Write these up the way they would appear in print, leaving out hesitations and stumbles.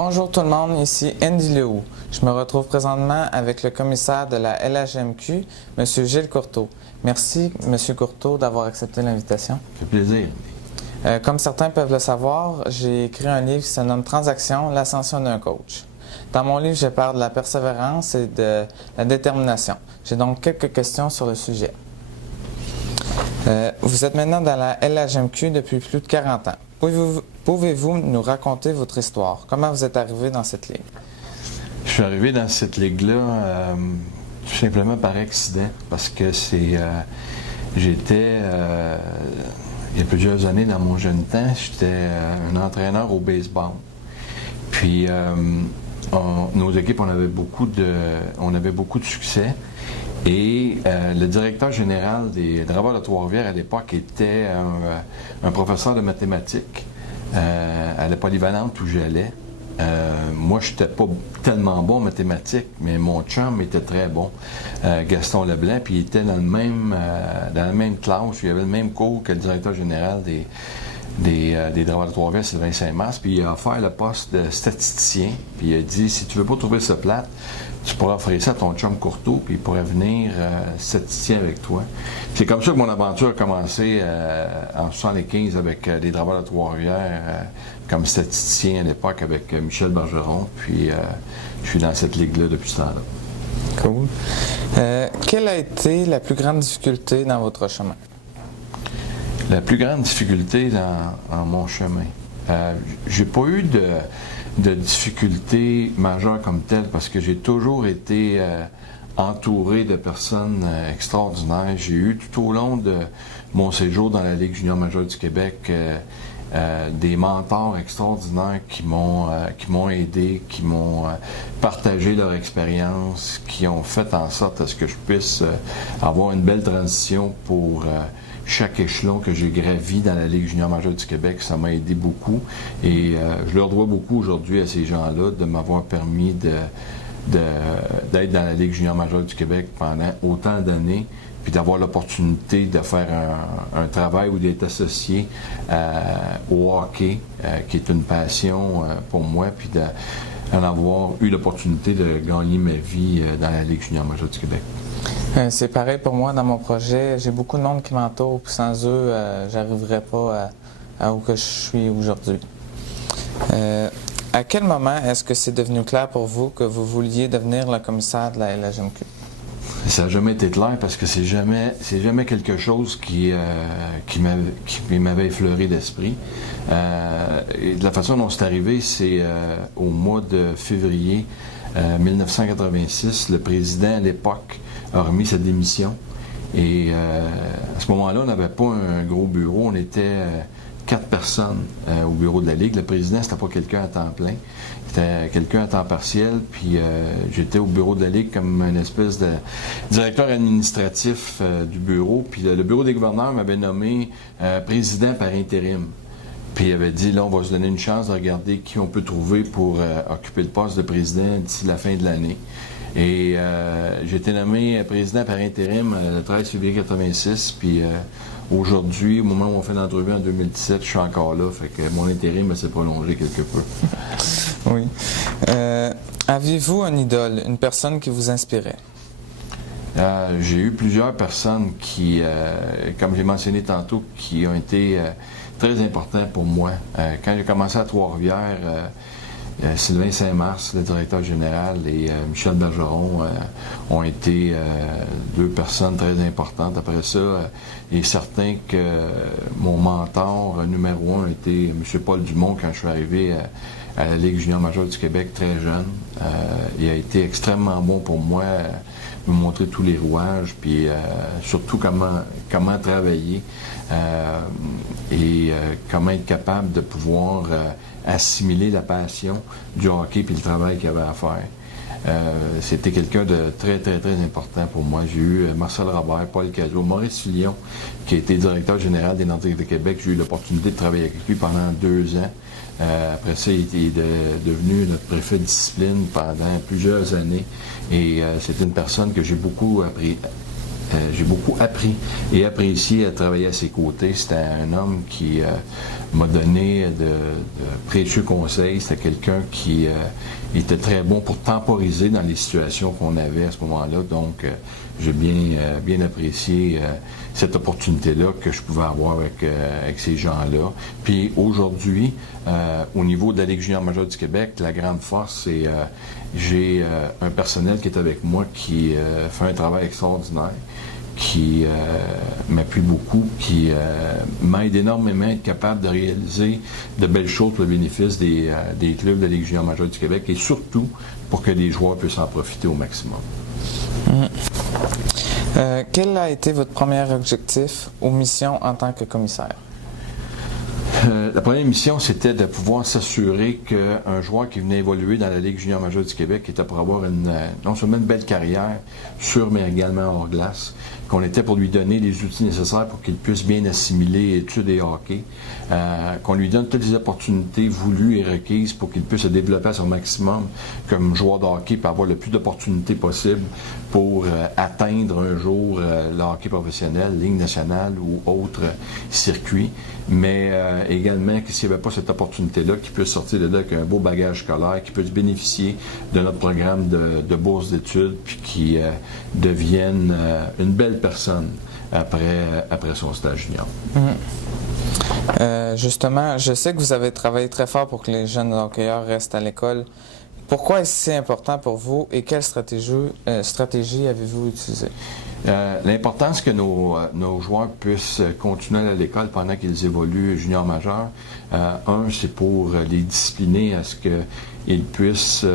Bonjour tout le monde, ici Andy Lehoux. Je me retrouve présentement avec le commissaire de la LHMQ, M. Gilles Courteau. Merci, M. Courteau, d'avoir accepté l'invitation. Ça fait plaisir. Comme certains peuvent le savoir, j'ai écrit un livre qui se nomme Transactions, l'ascension d'un coach. Dans mon livre, je parle de la persévérance et de la détermination. J'ai donc quelques questions sur le sujet. Vous êtes maintenant dans la LHMQ depuis plus de 40 ans. Pouvez-vous nous raconter votre histoire? Comment vous êtes arrivé dans cette ligue? Je suis arrivé dans cette ligue-là tout simplement par accident, parce que j'étais, il y a plusieurs années dans mon jeune temps, j'étais un entraîneur au baseball. Puis nos équipes, on avait beaucoup de succès. Et le directeur général des Draveurs de Trois-Rivières à l'époque était un professeur de mathématiques à la polyvalente où j'allais. Moi, je n'étais pas tellement bon en mathématiques, mais mon chum était très bon, Gaston Leblanc, puis il était dans la même classe, il avait le même cours que le directeur général des Draveurs de Trois-Rivières, Sylvain Saint-Mars, puis il a offert le poste de statisticien, puis il a dit, si tu veux pas trouver ça plate, tu pourrais offrir ça à ton chum Courteau, puis il pourrait venir statisticien avec toi. C'est comme ça que mon aventure a commencé en 1975 avec les Draveurs de Trois-Rivières, comme statisticien à l'époque avec Michel Bergeron, puis je suis dans cette ligue-là depuis ce temps-là. Cool. Quelle a été la plus grande difficulté dans votre chemin? La plus grande difficulté dans mon chemin? J'ai pas eu de difficultés majeures comme telles parce que j'ai toujours été entouré de personnes extraordinaires. J'ai eu tout au long de mon séjour dans la Ligue junior majeure du Québec des mentors extraordinaires qui m'ont aidé, qui m'ont partagé leur expérience, qui ont fait en sorte à ce que je puisse avoir une belle transition pour chaque échelon que j'ai gravi dans la Ligue junior majeure du Québec. Ça m'a aidé beaucoup et je leur dois beaucoup aujourd'hui à ces gens-là de m'avoir permis d'être dans la Ligue junior majeure du Québec pendant autant d'années, puis d'avoir l'opportunité de faire un travail ou d'être associé au hockey, qui est une passion pour moi, puis d'en avoir eu l'opportunité de gagner ma vie dans la Ligue junior majeure du Québec. C'est pareil pour moi dans mon projet. J'ai beaucoup de monde qui m'entoure, puis sans eux, j'arriverais pas à où que je suis aujourd'hui. À quel moment est-ce que c'est devenu clair pour vous que vous vouliez devenir le commissaire de la LHMQ? Ça n'a jamais été clair parce que c'est jamais quelque chose qui m'avait effleuré d'esprit. Et de la façon dont c'est arrivé, c'est au mois de février 1986, le président à l'époque a remis sa démission. Et à ce moment-là, on n'avait pas un gros bureau, on était 4 personnes au bureau de la Ligue. Le président, c'était pas quelqu'un à temps plein, c'était quelqu'un à temps partiel, puis j'étais au bureau de la Ligue comme une espèce de directeur administratif du bureau, puis le bureau des gouverneurs m'avait nommé président par intérim. Puis il avait dit, là, on va se donner une chance de regarder qui on peut trouver pour occuper le poste de président d'ici la fin de l'année. Et j'ai été nommé président par intérim le 13 février 1986, puis aujourd'hui, au moment où on fait l'entrevue en 2017, je suis encore là, fait que mon intérim s'est prolongé quelque peu. Oui. Aviez-vous un idole, une personne qui vous inspirait? J'ai eu plusieurs personnes qui, comme j'ai mentionné tantôt, qui ont été très importants pour moi. Quand j'ai commencé à Trois-Rivières, Sylvain Saint-Mars, le directeur général, et Michel Bergeron ont été deux personnes très importantes. Après ça, il est certain que mon mentor numéro 1 était M. Paul Dumont quand je suis arrivé à la Ligue junior majeure du Québec très jeune. Il a été extrêmement bon pour moi, me montrer tous les rouages, puis surtout comment travailler et comment être capable de pouvoir assimiler la passion du hockey puis le travail qu'il avait à faire. C'était quelqu'un de très, très, très important pour moi. J'ai eu Marcel Robert, Paul Cazot, Maurice Fillon, qui a été directeur général des Nordiques de Québec. J'ai eu l'opportunité de travailler avec lui pendant 2 ans. Après ça, il est devenu notre préfet de discipline pendant plusieurs années. Et c'est une personne que j'ai beaucoup j'ai beaucoup appris et apprécié à travailler à ses côtés. C'était un homme qui m'a donné de précieux conseils. C'était quelqu'un qui était très bon pour temporiser dans les situations qu'on avait à ce moment-là. Donc, j'ai bien apprécié cette opportunité-là que je pouvais avoir avec ces gens-là. Puis aujourd'hui, au niveau de la Ligue junior majeure du Québec, la grande force, c'est j'ai un personnel qui est avec moi qui fait un travail extraordinaire, qui m'appuie beaucoup, qui m'aide énormément à être capable de réaliser de belles choses pour le bénéfice des clubs de la Ligue junior majeure du Québec et surtout pour que les joueurs puissent en profiter au maximum. Quel a été votre premier objectif ou mission en tant que commissaire? La première mission, c'était de pouvoir s'assurer qu'un joueur qui venait évoluer dans la Ligue junior majeure du Québec était pour avoir non seulement une belle carrière sur, mais également hors glace, qu'on était pour lui donner les outils nécessaires pour qu'il puisse bien assimiler études et hockey, qu'on lui donne toutes les opportunités voulues et requises pour qu'il puisse se développer à son maximum comme joueur de hockey pour avoir le plus d'opportunités possibles pour atteindre un jour le hockey professionnel, Ligue nationale ou autre circuit, mais également que s'il n'y avait pas cette opportunité-là, qu'il puisse sortir de là avec un beau bagage scolaire, qu'il puisse bénéficier de notre programme de bourse d'études, puis qu'il devienne une belle personne après son stage junior. Justement, je sais que vous avez travaillé très fort pour que les jeunes hockeyeurs restent à l'école. Pourquoi est-ce si important pour vous et quelle stratégie avez-vous utilisée? L'importance que nos joueurs puissent continuer à l'école pendant qu'ils évoluent junior majeur, c'est pour les discipliner à ce qu'ils puissent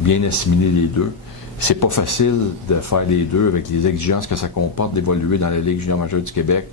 bien assimiler les deux. C'est pas facile de faire les deux avec les exigences que ça comporte d'évoluer dans la Ligue junior majeure du Québec,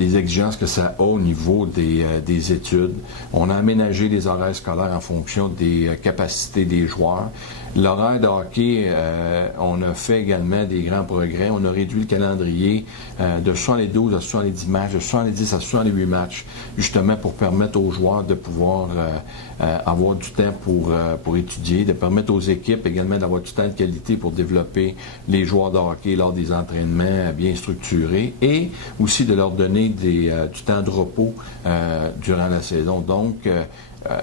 les exigences que ça a au niveau des études. On a aménagé les horaires scolaires en fonction des capacités des joueurs. L'horaire de hockey, on a fait également des grands progrès. On a réduit le calendrier de 72 à 70 matchs, de 70 à 68 matchs, justement pour permettre aux joueurs de pouvoir avoir du temps pour étudier, de permettre aux équipes également d'avoir du temps de qualité pour développer les joueurs de hockey lors des entraînements bien structurés et aussi de leur donner du temps de repos durant la saison. Donc,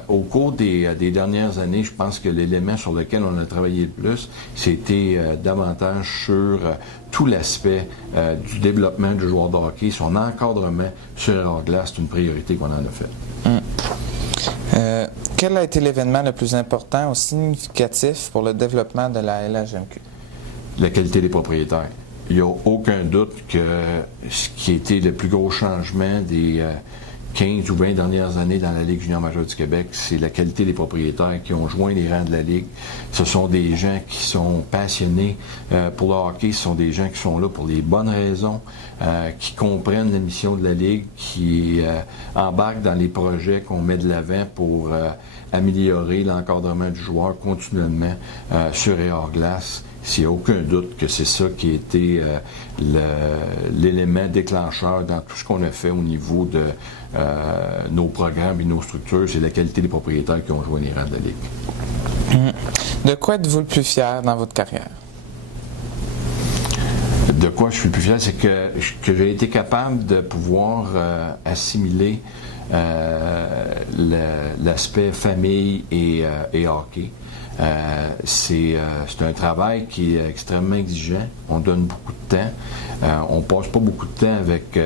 au cours des dernières années, je pense que l'élément sur lequel on a travaillé le plus, c'était davantage sur tout l'aspect du développement du joueur de hockey, son encadrement sur la glace, c'est une priorité qu'on en a fait. Quel a été l'événement le plus important ou significatif pour le développement de la LHMQ? La qualité des propriétaires. Il n'y a aucun doute que ce qui a été le plus gros changement des 15 ou 20 dernières années dans la Ligue junior majeure du Québec, c'est la qualité des propriétaires qui ont joint les rangs de la Ligue. Ce sont des gens qui sont passionnés pour le hockey, ce sont des gens qui sont là pour les bonnes raisons, qui comprennent la mission de la Ligue, qui embarquent dans les projets qu'on met de l'avant pour améliorer l'encadrement du joueur continuellement sur et hors glace. S'il n'y a aucun doute que c'est ça qui a été l'élément déclencheur dans tout ce qu'on a fait au niveau de nos programmes et nos structures, c'est la qualité des propriétaires qui ont joint les rangs de la Ligue. De quoi êtes-vous le plus fier dans votre carrière? De quoi je suis le plus fier, c'est que j'ai été capable de pouvoir assimiler l'aspect famille et hockey. C'est un travail qui est extrêmement exigeant. On donne beaucoup de temps. On passe pas beaucoup de temps avec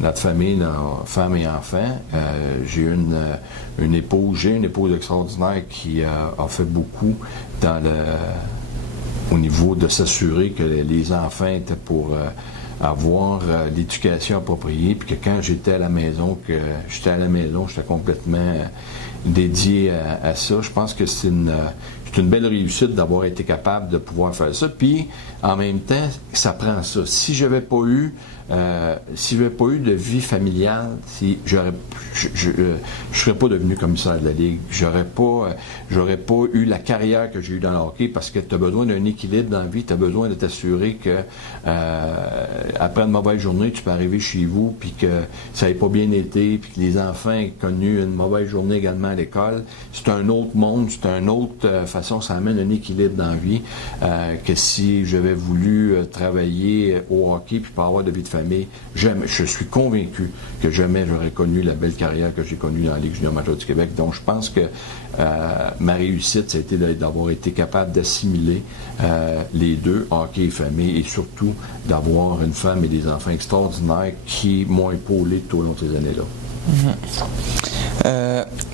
notre famille, nos femmes et enfants. J'ai une épouse extraordinaire qui a fait beaucoup au niveau de s'assurer que les enfants étaient pour avoir l'éducation appropriée, puis que quand j'étais à la maison, j'étais complètement dédié à ça. Je pense que c'est une belle réussite d'avoir été capable de pouvoir faire ça. Puis, en même temps, ça prend ça. Si j'avais pas eu de vie familiale, je serais pas devenu commissaire de la Ligue. J'aurais pas eu la carrière que j'ai eue dans le hockey parce que tu as besoin d'un équilibre dans la vie. Tu as besoin de t'assurer que après une mauvaise journée, tu peux arriver chez vous puis que ça n'ait pas bien été puis que les enfants aient connu une mauvaise journée également à l'école. C'est un autre monde, c'est une autre façon façon, ça amène un équilibre dans la vie que si j'avais voulu travailler au hockey puis pas avoir de vie de famille, jamais, je suis convaincu que jamais j'aurais connu la belle carrière que j'ai connue dans la Ligue junior majeure du Québec. Donc, je pense que ma réussite, ça a été d'avoir été capable d'assimiler les deux, hockey et famille, et surtout d'avoir une femme et des enfants extraordinaires qui m'ont épaulé tout au long de ces années-là.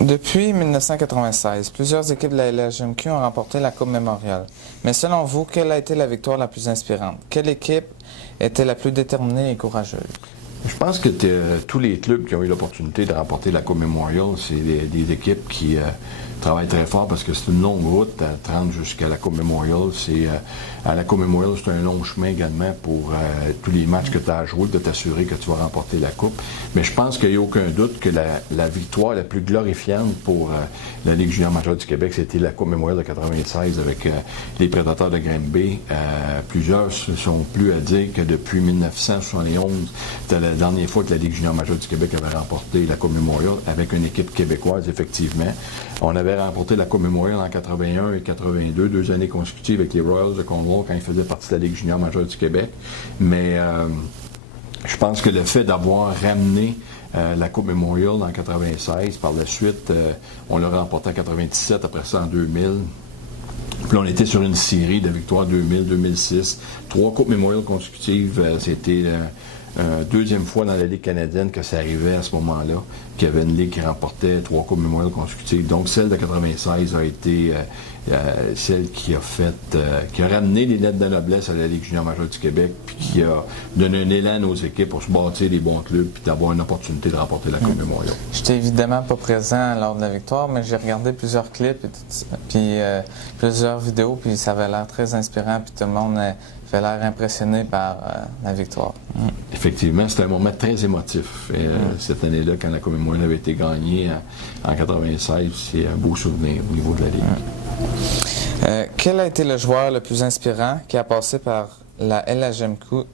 Depuis 1996, plusieurs équipes de la LHMQ ont remporté la Coupe Memorial. Mais selon vous, quelle a été la victoire la plus inspirante? Quelle équipe était la plus déterminée et courageuse? Je pense que tous les clubs qui ont eu l'opportunité de remporter la Coupe Memorial, c'est des équipes qui travaillent très fort parce que c'est une longue route à 30 jusqu'à la Coupe Memorial. À la Coupe Memorial, c'est un long chemin également pour tous les matchs que tu as à jouer, de t'assurer que tu vas remporter la Coupe. Mais je pense qu'il n'y a aucun doute que la victoire la plus glorifiante pour la Ligue junior majeure du Québec, c'était la Coupe Memorial de 96 avec les Prédateurs de Granby. Plusieurs se sont plus à dire que depuis 1971, c'était la dernière fois que la Ligue junior majeure du Québec avait remporté la Coupe Memorial avec une équipe québécoise, effectivement. On avait remporté la Coupe Memorial en 81 et 82, 2 années consécutives avec les Royals de Cornwall quand ils faisaient partie de la Ligue junior majeure du Québec. Mais je pense que le fait d'avoir ramené la Coupe Memorial en 96, par la suite, on l'a remporté en 97, après ça en 2000. Puis là, on était sur une série de victoires 2000, 2006. 3 Coupes Memorial consécutives, c'était deuxième fois dans la Ligue canadienne que ça arrivait à ce moment-là, qu'il y avait une Ligue qui remportait 3 Coupes Memorial consécutives. Donc, celle de 96 a été celle qui a ramené les lettres de noblesse à la Ligue junior majeure du Québec, puis qui a donné un élan à nos équipes pour se bâtir des bons clubs, puis d'avoir une opportunité de remporter la Coupe Memorial. Je n'étais évidemment pas présent lors de la victoire, mais j'ai regardé plusieurs clips puis plusieurs vidéos, puis ça avait l'air très inspirant, puis tout le monde avait l'air impressionné par la victoire. Effectivement, c'était un moment très émotif. Cette année-là, quand la Coupe Memorial avait été gagnée en 96, c'est un beau souvenir au niveau de la Ligue. Quel a été le joueur le plus inspirant qui a passé par la LHMQ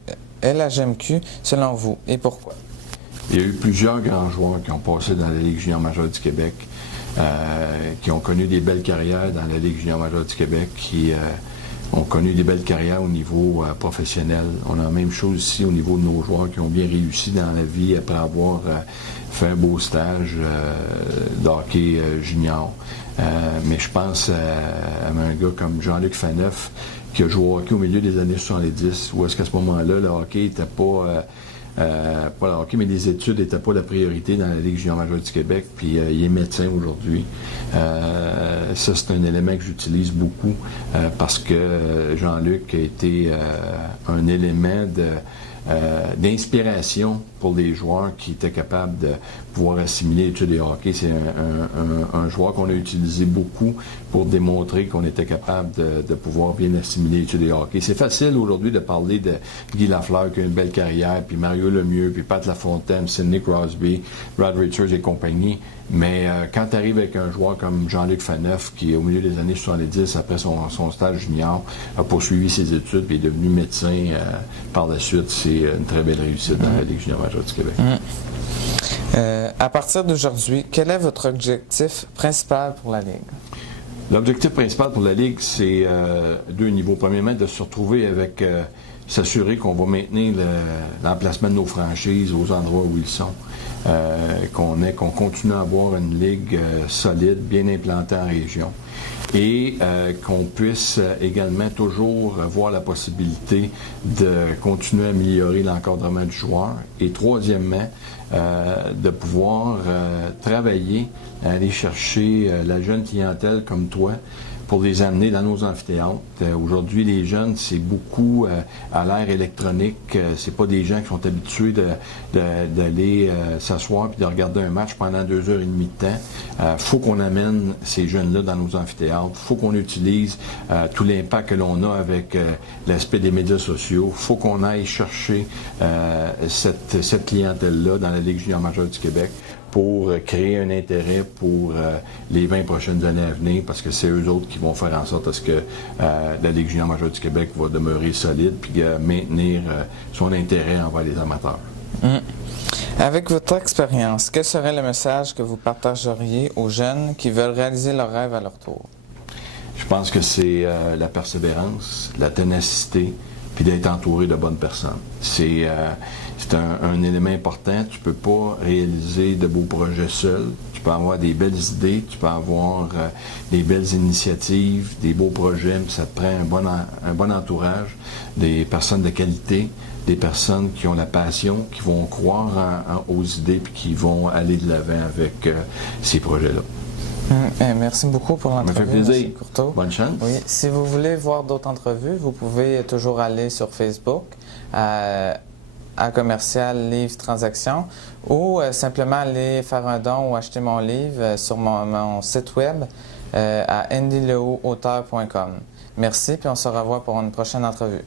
selon vous et pourquoi? Il y a eu plusieurs grands joueurs qui ont passé dans la Ligue junior majeure du Québec, qui ont connu des belles carrières dans la Ligue junior majeure du Québec, qui ont connu des belles carrières au niveau professionnel. On a la même chose ici au niveau de nos joueurs qui ont bien réussi dans la vie après avoir fait un beau stage de hockey junior. Mais je pense à un gars comme Jean-Luc Faneuf qui a joué au hockey au milieu des années 70, où est-ce qu'à ce moment-là, le hockey n'était pas le hockey, mais les études n'étaient pas la priorité dans la Ligue junior majeure du Québec, puis il est médecin aujourd'hui. Ça, c'est un élément que j'utilise beaucoup parce que Jean-Luc a été un élément d'inspiration pour des joueurs qui étaient capables de pouvoir assimiler l'étude des hockey. C'est un joueur qu'on a utilisé beaucoup pour démontrer qu'on était capable de pouvoir bien assimiler l'étude des hockey. C'est facile aujourd'hui de parler de Guy Lafleur qui a une belle carrière, puis Mario Lemieux, puis Pat Lafontaine, Sidney Crosby, Brad Richards et compagnie. Mais quand tu arrives avec un joueur comme Jean-Luc Faneuf, qui au milieu des années 70, après son stage junior, a poursuivi ses études et est devenu médecin par la suite, c'est une très belle réussite dans la Ligue junior majeure du Québec. À partir d'aujourd'hui, quel est votre objectif principal pour la Ligue? L'objectif principal pour la Ligue, c'est 2 niveaux. Premièrement, de se retrouver avec, s'assurer qu'on va maintenir l'emplacement de nos franchises aux endroits où ils sont. Qu'on continue à avoir une ligue solide, bien implantée en région. Et qu'on puisse également toujours voir la possibilité de continuer à améliorer l'encadrement du joueur. Et troisièmement, de pouvoir travailler, aller chercher la jeune clientèle comme toi, pour les amener dans nos amphithéâtres. Aujourd'hui, les jeunes, c'est beaucoup à l'ère électronique. C'est pas des gens qui sont habitués d'aller s'asseoir puis de regarder un match pendant 2h30 de temps. Faut qu'on amène ces jeunes-là dans nos amphithéâtres. Faut qu'on utilise tout l'impact que l'on a avec l'aspect des médias sociaux. Faut qu'on aille chercher cette clientèle-là dans la Ligue junior majeure du Québec pour créer un intérêt pour les 20 prochaines années à venir, parce que c'est eux autres qui vont faire en sorte à ce que la Ligue junior majeure du Québec va demeurer solide puis maintenir son intérêt envers les amateurs. Avec votre expérience, quel serait le message que vous partageriez aux jeunes qui veulent réaliser leurs rêves à leur tour? Je pense que c'est la persévérance, la ténacité, puis d'être entouré de bonnes personnes. C'est un élément important. Tu ne peux pas réaliser de beaux projets seul. Tu peux avoir des belles idées, tu peux avoir des belles initiatives, des beaux projets, mais ça te prend un bon entourage, des personnes de qualité, des personnes qui ont la passion, qui vont croire aux idées, puis qui vont aller de l'avant avec ces projets-là. Merci beaucoup pour l'entrevue, Ça me fait plaisir. M. Courteau. Bonne chance. Oui, si vous voulez voir d'autres entrevues, vous pouvez toujours aller sur Facebook à commercial livre transaction ou simplement aller faire un don ou acheter mon livre sur mon site web à andyleauauteur.com. Merci, puis on se revoit pour une prochaine entrevue.